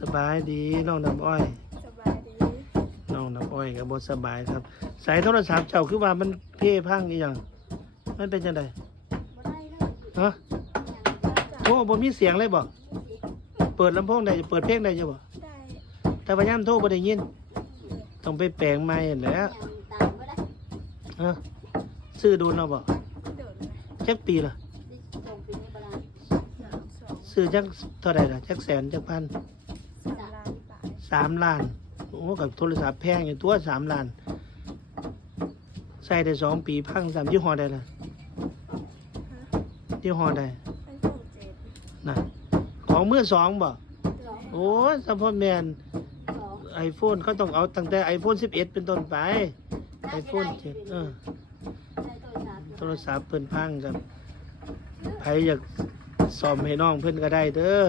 สบายดีน้องน้ำอ้อย สบายดีน้องน้ำอ้อยกับบสบายครับ สายโทรศัพท์เจ้าคือว่ามันเพ่พังอีหยังมันเป็นจังไดบ่ได้เลยฮะโอ้บ่มีเสียงเลยบ่เปิดลำโพงได้เปิดเพลงได้อยู่บ่ได้แต่พยายามโทรบ่ได้ยิน ต้องไปแปลงใหม่นั่นแหล้วตามบ่ได้ฮะซื้อดูเนาะบ่โดดนะจักปีละดิส่งปีนี้บ่ได้สามสองซื้อจักเท่าใดล่ะจักแสนจักพัน สามล้านบาท สามล้าน โอ้กับโทรศัพท์แพงอยู่ตัวสามล้าน ใส่ได้สองปีพังสามยี่ห้อใดล่ะยี่ห้อใดเป็นของเจ็ดนะของมือสองบ่สองโอ้ยซัพพอร์ตแมนสองไอโฟนเขาต้องเอาตั้งแต่ไอโฟน11เป็นต้นไปไอโฟน7เออได้โทรศัพท์โทรศัพท์เพิ่นพังครับใครอยากซ่อมให้น้องเพิ่นก็ได้เด้อ